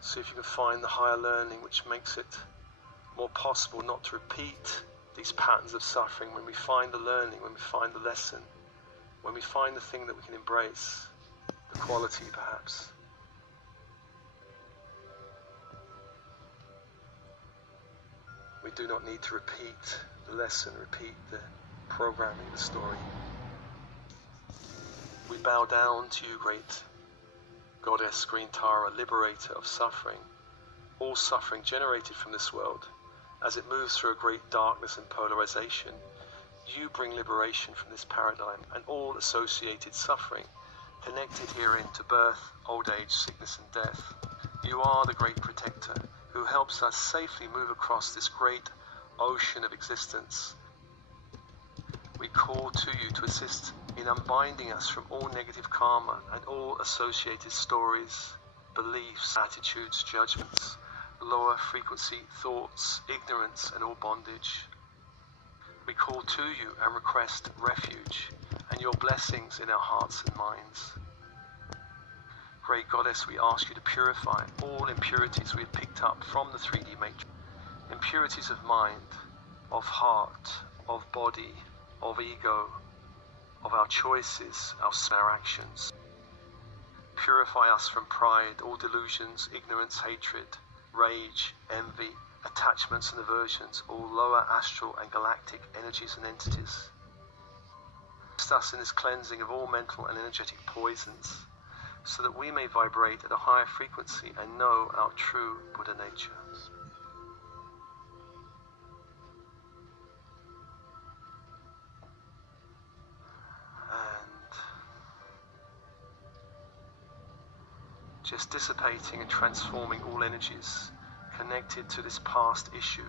See if you can find the higher learning which makes it more possible not to repeat these patterns of suffering. When we find the learning, when we find the lesson, when we find the thing that we can embrace, the quality perhaps. We do not need to repeat the lesson, repeat the programming, the story. We bow down to you, great Goddess Green Tara, liberator of suffering, all suffering generated from this world. As it moves through a great darkness and polarization, you bring liberation from this paradigm and all associated suffering connected herein to birth, old age, sickness and death. You are the great protector who helps us safely move across this great ocean of existence. We call to you to assist in unbinding us from all negative karma and all associated stories, beliefs, attitudes, judgments, lower frequency thoughts, ignorance and all bondage. We call to you and request refuge and your blessings in our hearts and minds. Great Goddess, we ask you to purify all impurities we have picked up from the 3D matrix. Impurities of mind, of heart, of body, of ego, of our choices, our actions. Purify us from pride, all delusions, ignorance, hatred, rage, envy, attachments and aversions, all lower astral and galactic energies and entities. Assist us in this cleansing of all mental and energetic poisons, so that we may vibrate at a higher frequency and know our true Buddha nature. And just dissipating and transforming all energies connected to this past issue,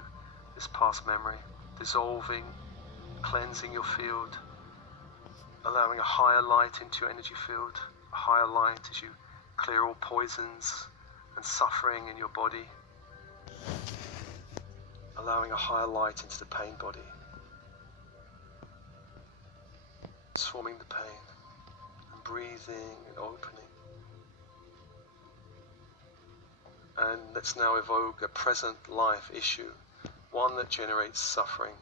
this past memory, dissolving, cleansing your field, allowing a higher light into your energy field, a higher light as you clear all poisons and suffering in your body, allowing a higher light into the pain body, transforming the pain and breathing and opening. And let's now evoke a present life issue, one that generates suffering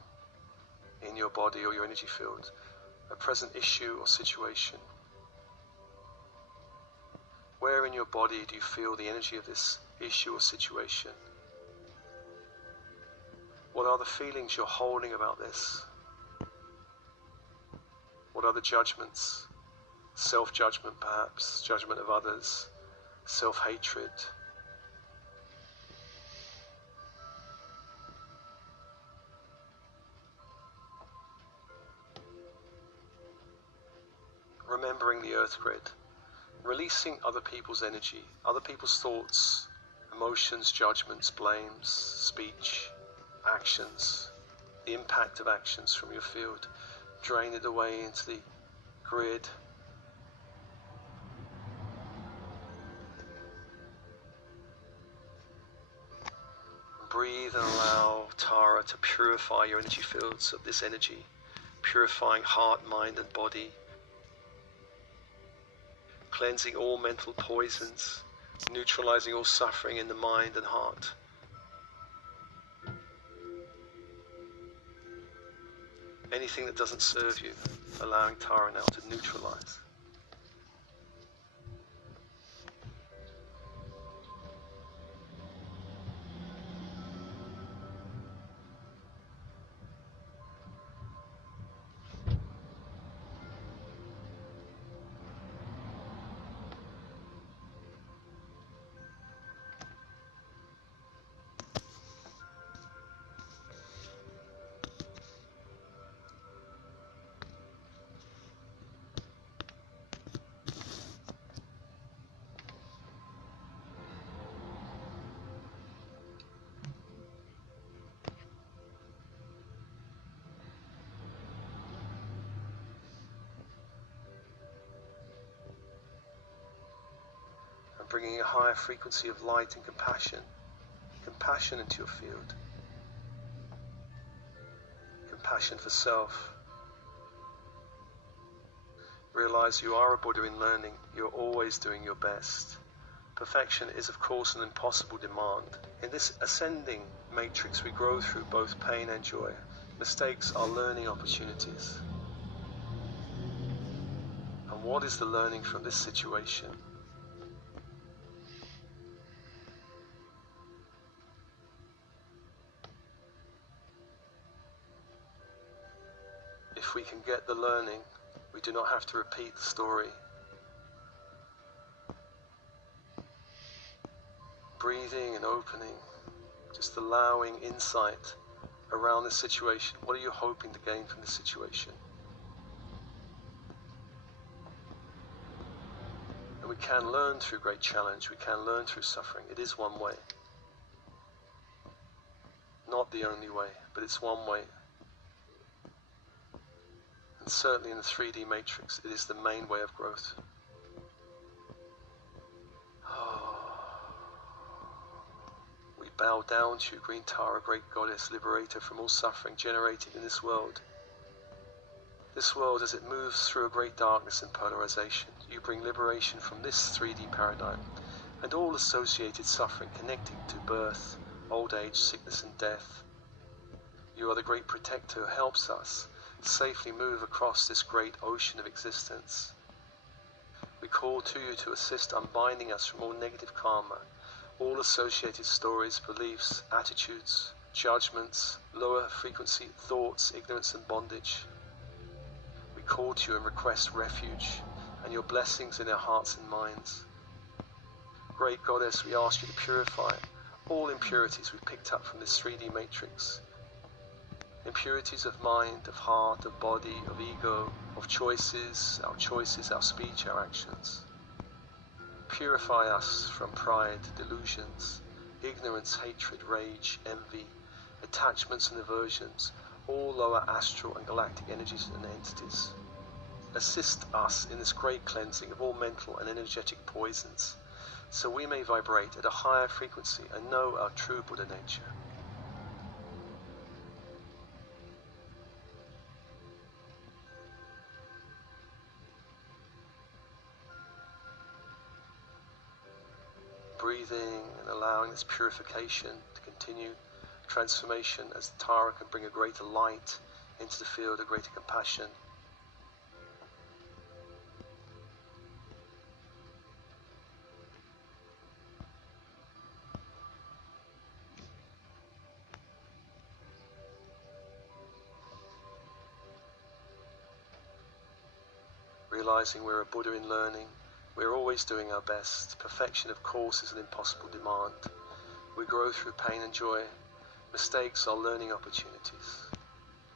in your body or your energy field, a present issue or situation. Where in your body do you feel the energy of this issue or situation? What are the feelings you're holding about this? What are the judgments? Self-judgment perhaps, judgment of others, self-hatred. Remembering the earth grid, releasing other people's energy, other people's thoughts, emotions, judgments, blames, speech, actions, the impact of actions from your field. Drain it away into the grid. Breathe and allow Tara to purify your energy fields of this energy, purifying heart, mind and body, cleansing all mental poisons, neutralizing all suffering in the mind and heart. Anything that doesn't serve you, allowing Tara now to neutralize. Bringing a higher frequency of light and compassion into your field. Compassion for self. Realize you are a Buddha in learning. You're always doing your best. Perfection is, of course, an impossible demand. In this ascending matrix, we grow through both pain and joy. Mistakes are learning opportunities. And what is the learning from this situation? If we can get the learning, we do not have to repeat the story. Breathing and opening, just allowing insight around the situation. What are you hoping to gain from this situation? And we can learn through great challenge, we can learn through suffering. It is one way. Not the only way, but it's one way. And certainly in the 3D matrix, it is the main way of growth. We bow down to you, Green Tara, great goddess, liberator from all suffering generated in this world. This world, as it moves through a great darkness and polarization, you bring liberation from this 3D paradigm and all associated suffering connecting to birth, old age, sickness and death. You are the great protector who helps us safely move across this great ocean of existence. We call to you to assist unbinding us from all negative karma, all associated stories, beliefs, attitudes, judgments, lower frequency thoughts, ignorance and bondage. We call to you and request refuge and your blessings in our hearts and minds. Great Goddess, we ask you to purify all impurities we've picked up from this 3D matrix. Impurities of mind, of heart, of body, of ego, of choices, our speech, our actions. Purify us from pride, delusions, ignorance, hatred, rage, envy, attachments and aversions, all lower astral and galactic energies and entities. Assist us in this great cleansing of all mental and energetic poisons, so we may vibrate at a higher frequency and know our true Buddha nature. Breathing and allowing this purification to continue, transformation as the Tara can bring a greater light into the field, a greater compassion. Realizing we're a Buddha in learning, we're always doing our best. Perfection, of course, is an impossible demand. We grow through pain and joy. Mistakes are learning opportunities.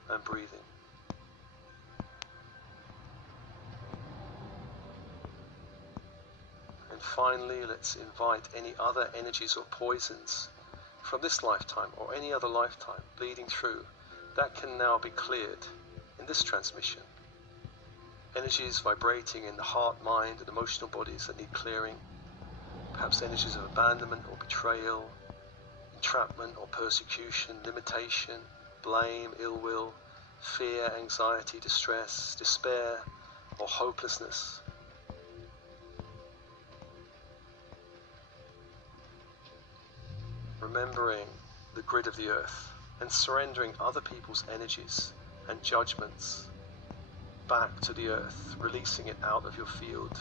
And breathing. And finally, let's invite any other energies or poisons from this lifetime or any other lifetime bleeding through that can now be cleared in this transmission. Energies vibrating in the heart, mind and emotional bodies that need clearing. Perhaps energies of abandonment or betrayal, entrapment or persecution, limitation, blame, ill will, fear, anxiety, distress, despair or hopelessness. Remembering the grid of the earth and surrendering other people's energies and judgments back to the earth, releasing it out of your field.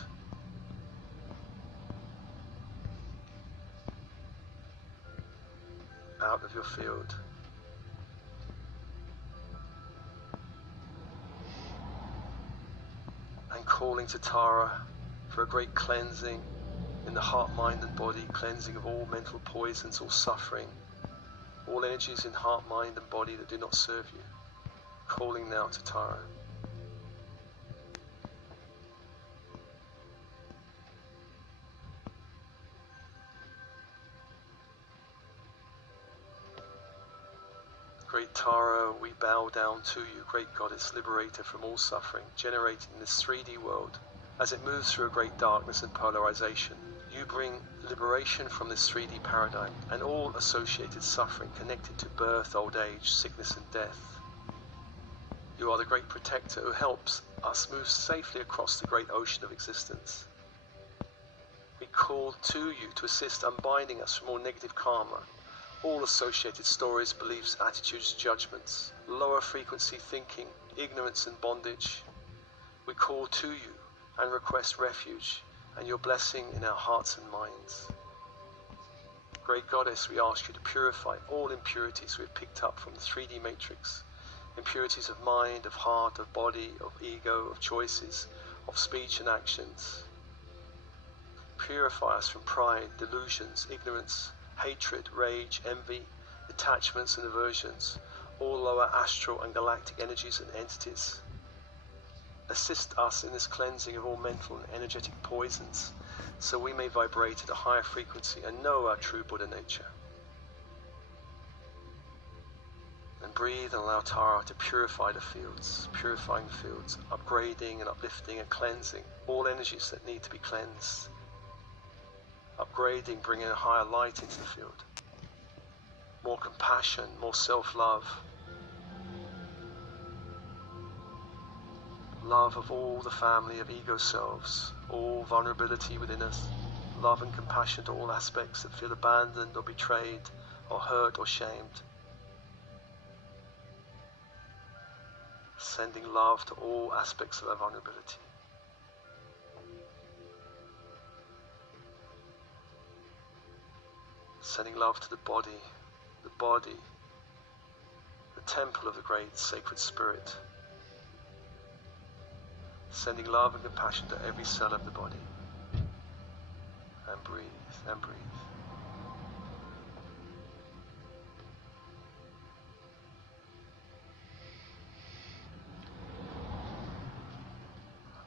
Out of your field. And calling to Tara for a great cleansing in the heart, mind and body, cleansing of all mental poisons, all suffering, all energies in heart, mind and body that do not serve you. Calling now to Tara. Great Tara, we bow down to you, great Goddess, liberator from all suffering, generated in this 3D world. As it moves through a great darkness and polarization, you bring liberation from this 3D paradigm and all associated suffering connected to birth, old age, sickness and death. You are the great protector who helps us move safely across the great ocean of existence. We call to you to assist unbinding us from all negative karma, all associated stories, beliefs, attitudes, judgments, lower frequency thinking, ignorance and bondage. We call to you and request refuge and your blessing in our hearts and minds. Great Goddess, we ask you to purify all impurities we've picked up from the 3D matrix, impurities of mind, of heart, of body, of ego, of choices, of speech and actions. Purify us from pride, delusions, ignorance, hatred, rage, envy, attachments and aversions, all lower astral and galactic energies and entities. Assist us in this cleansing of all mental and energetic poisons, so we may vibrate at a higher frequency and know our true Buddha nature. And breathe and allow Tara to purify the fields, purifying the fields, upgrading and uplifting and cleansing all energies that need to be cleansed. Upgrading, bringing a higher light into the field. More compassion, more self-love. Love of all the family of ego selves, all vulnerability within us, love and compassion to all aspects that feel abandoned or betrayed or hurt or shamed. Sending love to all aspects of our vulnerability. Sending love to the body, the temple of the great sacred spirit. Sending love and compassion to every cell of the body. And breathe, and breathe.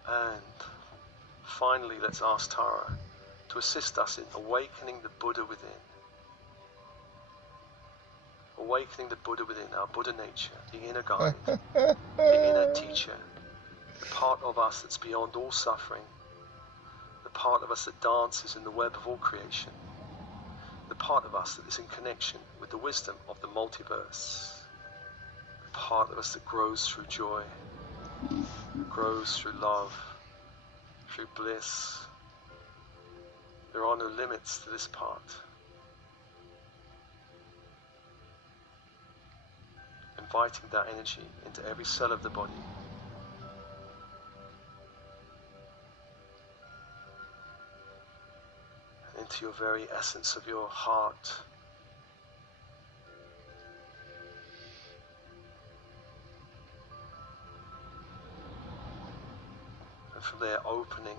And finally, let's ask Tara to assist us in awakening the Buddha within. Awakening the Buddha within, our Buddha nature, the inner guide, the inner teacher, the part of us that's beyond all suffering, the part of us that dances in the web of all creation, the part of us that is in connection with the wisdom of the multiverse, the part of us that grows through joy, grows through love, through bliss. There are no limits to this part. Inviting that energy into every cell of the body. And into your very essence of your heart. And from there opening,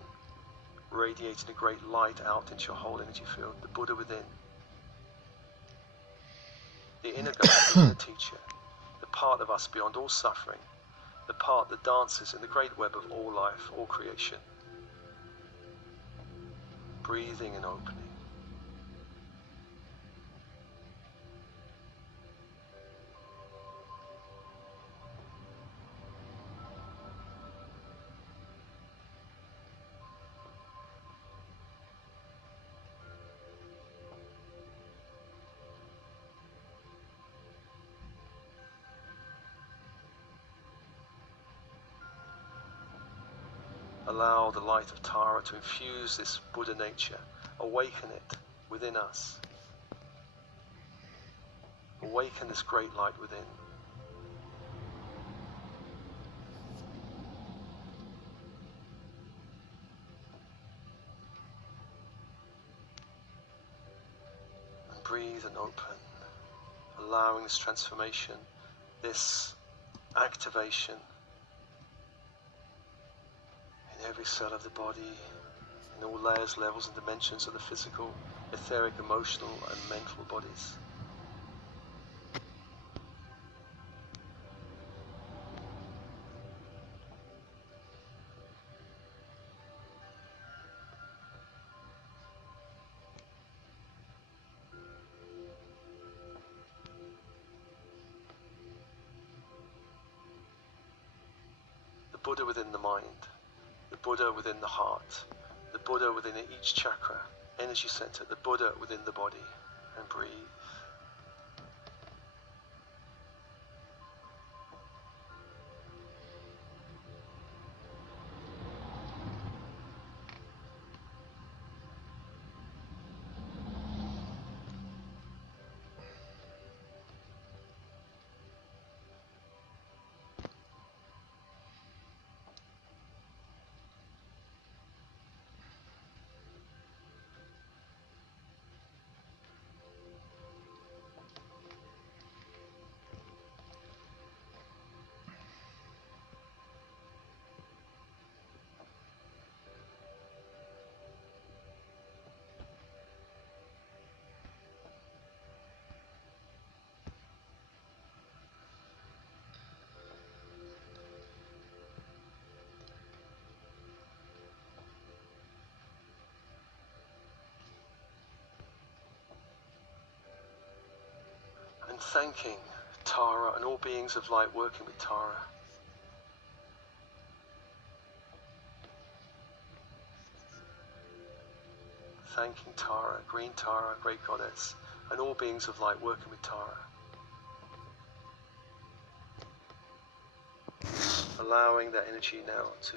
radiating a great light out into your whole energy field, the Buddha within. The inner guide, the inner teacher. Part of us beyond all suffering, the part that dances in the great web of all life, all creation. Breathing and opening. Allow the light of Tara to infuse this Buddha nature, awaken it within us. Awaken this great light within. And breathe and open, allowing this transformation, this activation in every cell of the body, in all layers, levels and dimensions of the physical, etheric, emotional and mental bodies. The Buddha within the mind. The Buddha within the heart, the Buddha within each chakra, energy center, the Buddha within the body, and breathe. Thanking Tara and all beings of light working with Tara. Thanking Tara, Green Tara, Great Goddess, and all beings of light working with Tara. Allowing that energy now to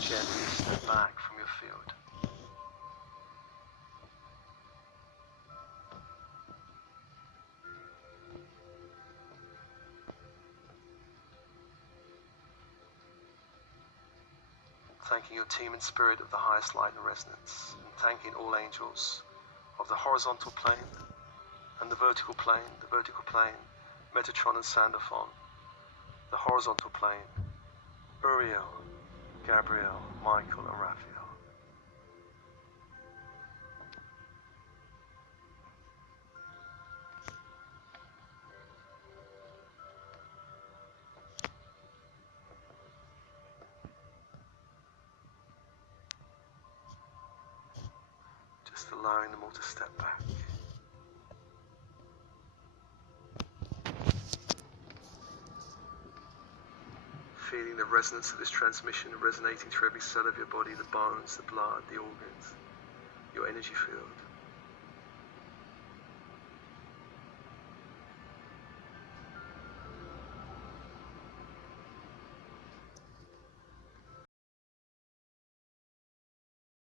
gently step back from your field. Thanking your team and spirit of the highest light and resonance, and thanking all angels of the horizontal plane and the vertical plane, Metatron and Sandalphon, the horizontal plane, Uriel, Gabriel, Michael and Raphael. Just allowing them all to step back. Feeling the resonance of this transmission resonating through every cell of your body, the bones, the blood, the organs, your energy field.